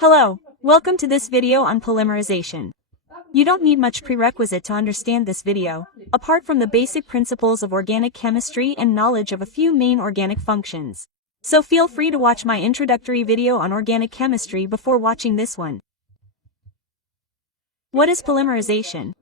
Hello, welcome to this video on polymerization. You don't need much prerequisite to understand this video, apart from the basic principles of organic chemistry and knowledge of a few main organic functions. So feel free to watch my introductory video on organic chemistry before watching this one. What is polymerization?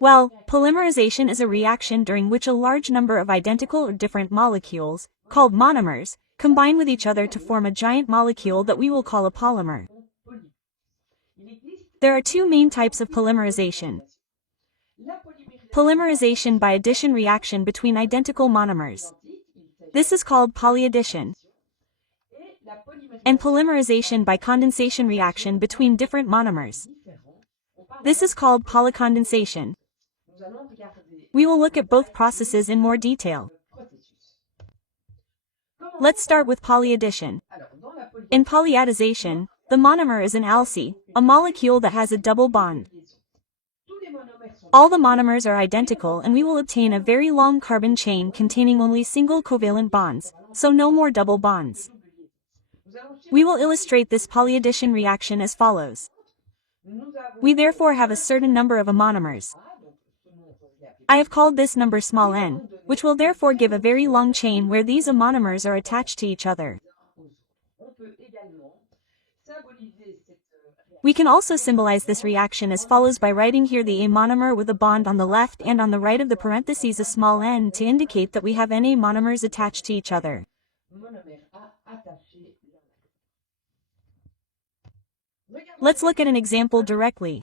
Well, polymerization is a reaction during which a large number of identical or different molecules, called monomers, combine with each other to form a giant molecule that we will call a polymer. There are two main types of polymerization. Polymerization by addition reaction between identical monomers. This is called polyaddition. And polymerization by condensation reaction between different monomers. This is called polycondensation. We will look at both processes in more detail. Let's start with polyaddition. In polyaddition, the monomer is an alcyl, a molecule that has a double bond. All the monomers are identical and we will obtain a very long carbon chain containing only single covalent bonds, so no more double bonds. We will illustrate this polyaddition reaction as follows. We therefore have a certain number of monomers. I have called this number small n, which will therefore give a very long chain where these monomers are attached to each other. We can also symbolize this reaction as follows by writing here the A monomer with a bond on the left and on the right of the parentheses a small n to indicate that we have Na monomers attached to each other. Let's look at an example directly.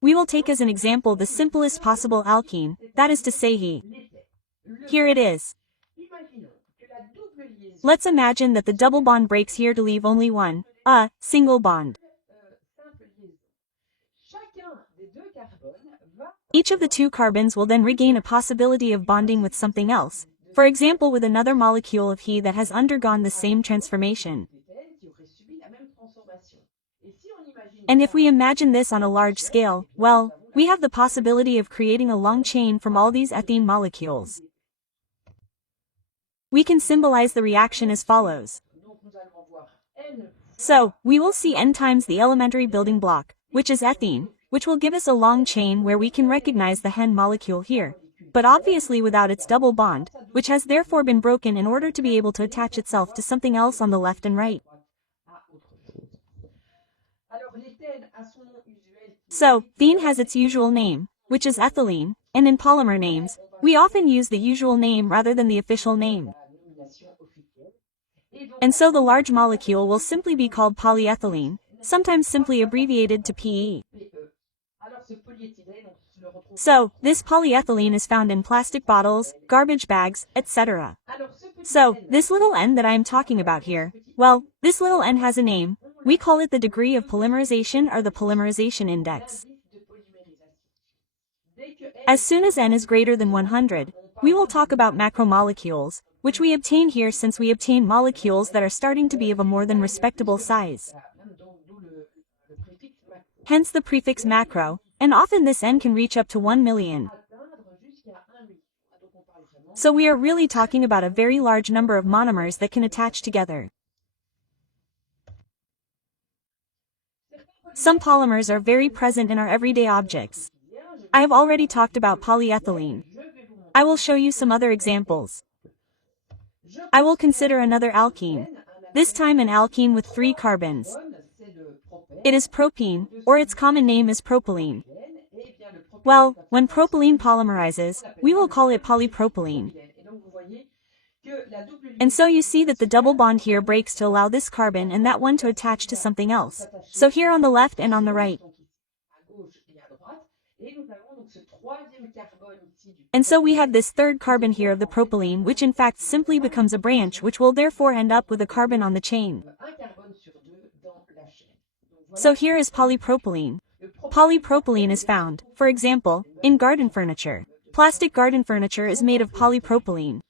We will take as an example the simplest possible alkene, that is to say he. Here it is. Let's imagine that the double bond breaks here to leave only one, single bond. Each of the two carbons will then regain a possibility of bonding with something else, for example with another molecule of he that has undergone the same transformation. And if we imagine this on a large scale, well, we have the possibility of creating a long chain from all these ethene molecules. We can symbolize the reaction as follows. So, we will see N times the elementary building block, which is ethene, which will give us a long chain where we can recognize the hen molecule here, but obviously without its double bond, which has therefore been broken in order to be able to attach itself to something else on the left and right. So, thene has its usual name, which is ethylene, and in polymer names, we often use the usual name rather than the official name. And so the large molecule will simply be called polyethylene, sometimes simply abbreviated to PE. So, this polyethylene is found in plastic bottles, garbage bags, etc. So, this little n that I am talking about here, well, this little n has a name. We call it the degree of polymerization or the polymerization index. As soon as n is greater than 100, we will talk about macromolecules, which we obtain here since we obtain molecules that are starting to be of a more than respectable size. Hence the prefix macro, and often this n can reach up to 1 million. So we are really talking about a very large number of monomers that can attach together. Some polymers are very present in our everyday objects. I have already talked about polyethylene. I will show you some other examples. I will consider another alkene, this time an alkene with 3 carbons. It is propene, or its common name is propylene. Well, when propylene polymerizes, we will call it polypropylene. And so you see that the double bond here breaks to allow this carbon and that one to attach to something else. So here on the left and on the right. And so we have this third carbon here of the propylene, which in fact simply becomes a branch, which will therefore end up with a carbon on the chain. So here is polypropylene. Polypropylene is found, for example, in garden furniture. Plastic garden furniture is made of polypropylene.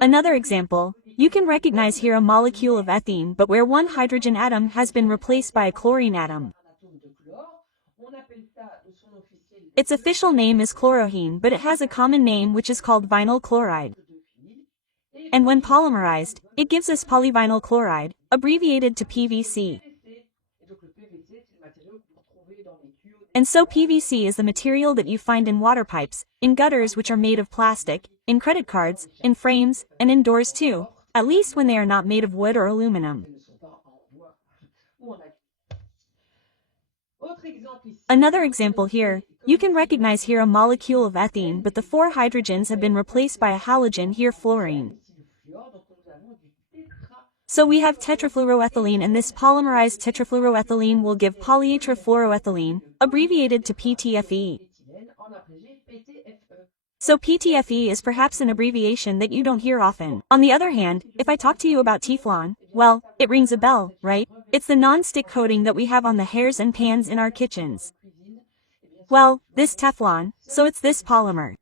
Another example, you can recognize here a molecule of ethene but where one hydrogen atom has been replaced by a chlorine atom. Its official name is chlorohene, but it has a common name which is called vinyl chloride. and when polymerized, it gives us polyvinyl chloride, abbreviated to PVC. And so PVC is the material that you find in water pipes, in gutters which are made of plastic, in credit cards, in frames, and in doors too, at least when they are not made of wood or aluminum. Another example here, you can recognize here a molecule of ethene, but the 4 hydrogens have been replaced by a halogen here, fluorine. So we have tetrafluoroethylene, and this polymerized tetrafluoroethylene will give polyetrafluoroethylene, abbreviated to PTFE. So PTFE is perhaps an abbreviation that you don't hear often. On the other hand, if I talk to you about Teflon, well, it rings a bell, right? It's the non-stick coating that we have on the hairs and pans in our kitchens. Well, this Teflon, so it's this polymer.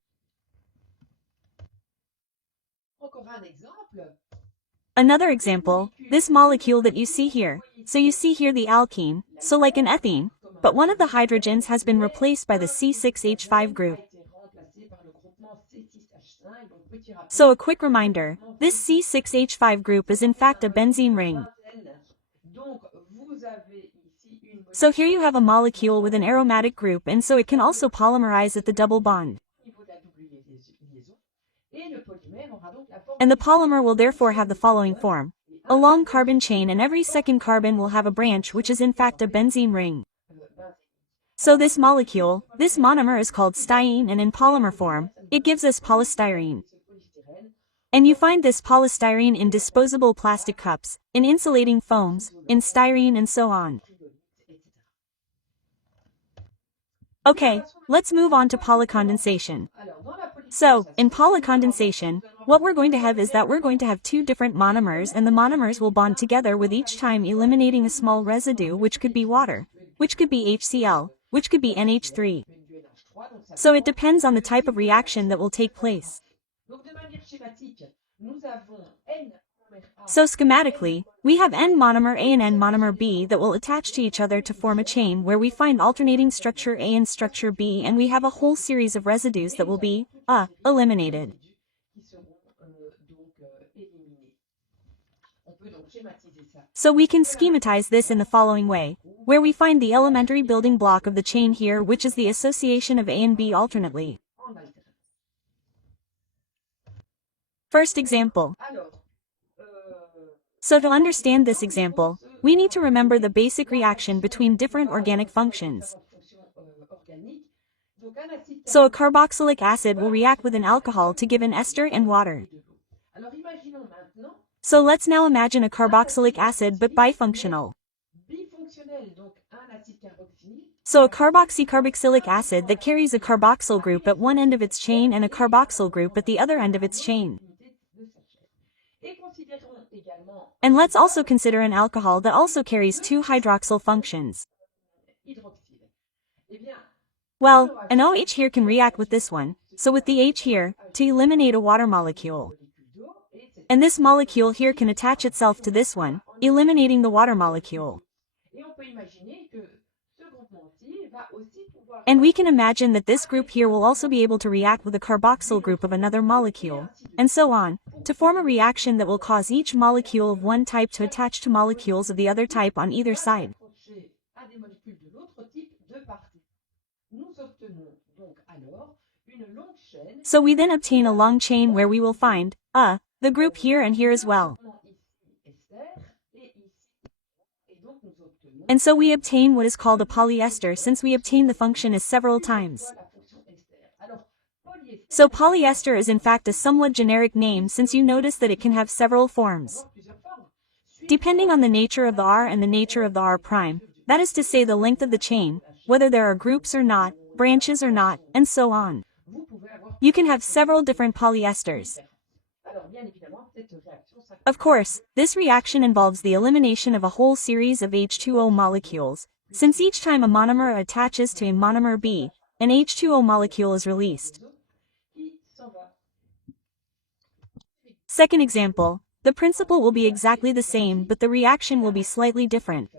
Another example, this molecule that you see here. So you see here the alkene, so like an ethene, but one of the hydrogens has been replaced by the C6H5 group. So a quick reminder, this C6H5 group is in fact a benzene ring. So here you have a molecule with an aromatic group, and so it can also polymerize at the double bond. And the polymer will therefore have the following form: a long carbon chain, and every second carbon will have a branch which is in fact a benzene ring. So this molecule, this monomer is called styrene, and in polymer form, it gives us polystyrene. And you find this polystyrene in disposable plastic cups, in insulating foams, in styrene, and so on. Okay, let's move on to polycondensation. So, in polycondensation, what we're going to have is that we're going to have 2 different monomers, and the monomers will bond together with each time eliminating a small residue, which could be water, which could be HCl, which could be NH3. So it depends on the type of reaction that will take place. So schematically, we have N monomer A and N monomer B that will attach to each other to form a chain where we find alternating structure A and structure B, and we have a whole series of residues that will be, eliminated. So we can schematize this in the following way, where we find the elementary building block of the chain here, which is the association of A and B alternately. First example. So to understand this example, we need to remember the basic reaction between different organic functions. So a carboxylic acid will react with an alcohol to give an ester and water. So let's now imagine a carboxylic acid but bifunctional. So a carboxylic acid that carries a carboxyl group at one end of its chain and a carboxyl group at the other end of its chain. And let's also consider an alcohol that also carries 2 hydroxyl functions. Well, an OH here can react with this one, so with the H here, to eliminate a water molecule. And this molecule here can attach itself to this one, eliminating the water molecule. And we can imagine that this group here will also be able to react with a carboxyl group of another molecule, and so on, to form a reaction that will cause each molecule of one type to attach to molecules of the other type on either side. So we then obtain a long chain where we will find, the group here and here as well. And so we obtain what is called a polyester, since we obtain the function as several times. So polyester is in fact a somewhat generic name, since you notice that it can have several forms. Depending on the nature of the R and the nature of the R prime, that is to say the length of the chain, whether there are groups or not, branches or not, and so on. You can have several different polyesters. Of course, this reaction involves the elimination of a whole series of H2O molecules, since each time a monomer attaches to a monomer B, an H2O molecule is released. Second example, the principle will be exactly the same, but the reaction will be slightly different.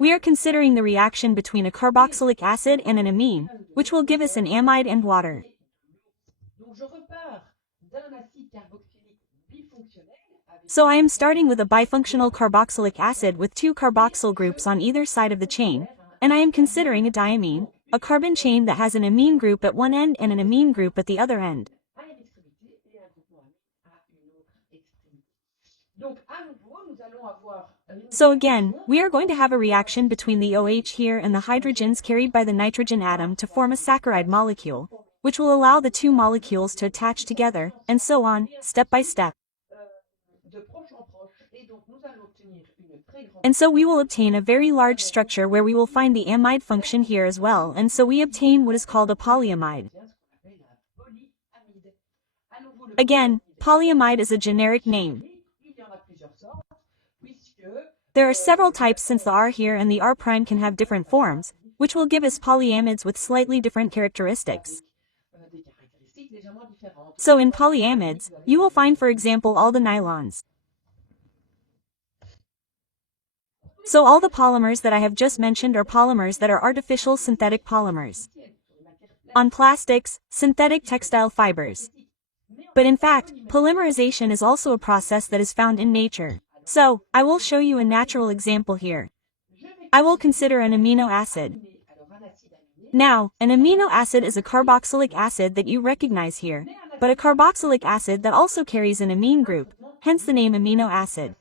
We are considering the reaction between a carboxylic acid and an amine, which will give us an amide and water. So I am starting with a bifunctional carboxylic acid with 2 carboxyl groups on either side of the chain, and I am considering a diamine, a carbon chain that has an amine group at one end and an amine group at the other end. So again, we are going to have a reaction between the OH here and the hydrogens carried by the nitrogen atom to form a saccharide molecule, which will allow the 2 molecules to attach together, and so on, step by step. And so we will obtain a very large structure where we will find the amide function here as well, and so we obtain what is called a polyamide. Again, polyamide is a generic name. There are several types since the R here and the R' can have different forms, which will give us polyamides with slightly different characteristics. So in polyamides, you will find for example all the nylons. So all the polymers that I have just mentioned are polymers that are artificial synthetic polymers. On plastics, synthetic textile fibers. But in fact, polymerization is also a process that is found in nature. So, I will show you a natural example here. I will consider an amino acid. Now, an amino acid is a carboxylic acid that you recognize here, but a carboxylic acid that also carries an amine group, hence the name amino acid.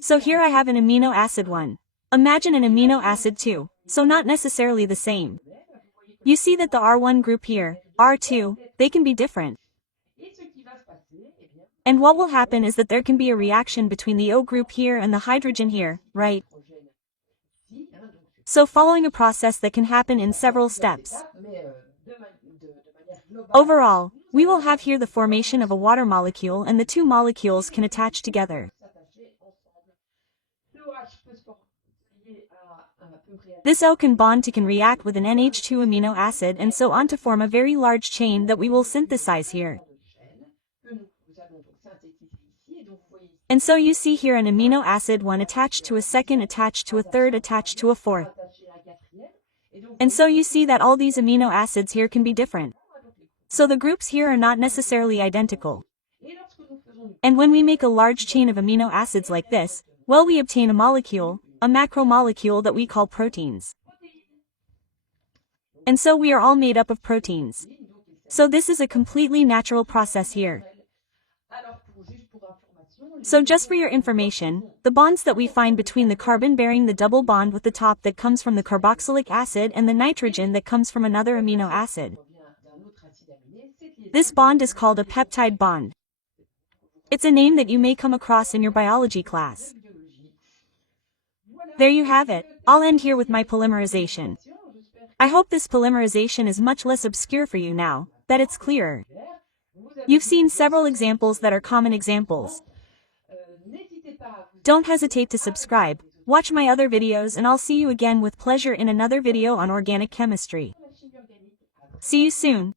So here I have an amino acid 1. Imagine an amino acid 2, so not necessarily the same. You see that the R1 group here, R2, they can be different. And what will happen is that there can be a reaction between the O group here and the hydrogen here, right? So following a process that can happen in several steps. Overall, we will have here the formation of a water molecule and the 2 molecules can attach together. This O can bond to can react with an NH2 amino acid and so on to form a very large chain that we will synthesize here. And so you see here an amino acid 1 attached to a second attached to a third attached to a fourth. And so you see that all these amino acids here can be different. So the groups here are not necessarily identical. And when we make a large chain of amino acids like this, well, we obtain a molecule, a macromolecule that we call proteins. And so we are all made up of proteins. So this is a completely natural process here. So just for your information, the bonds that we find between the carbon bearing the double bond with the top that comes from the carboxylic acid and the nitrogen that comes from another amino acid. This bond is called a peptide bond. It's a name that you may come across in your biology class. There you have it. I'll end here with my polymerization. I hope this polymerization is much less obscure for you now, that it's clearer. You've seen several examples that are common examples. Don't hesitate to subscribe, watch my other videos, and I'll see you again with pleasure in another video on organic chemistry. See you soon.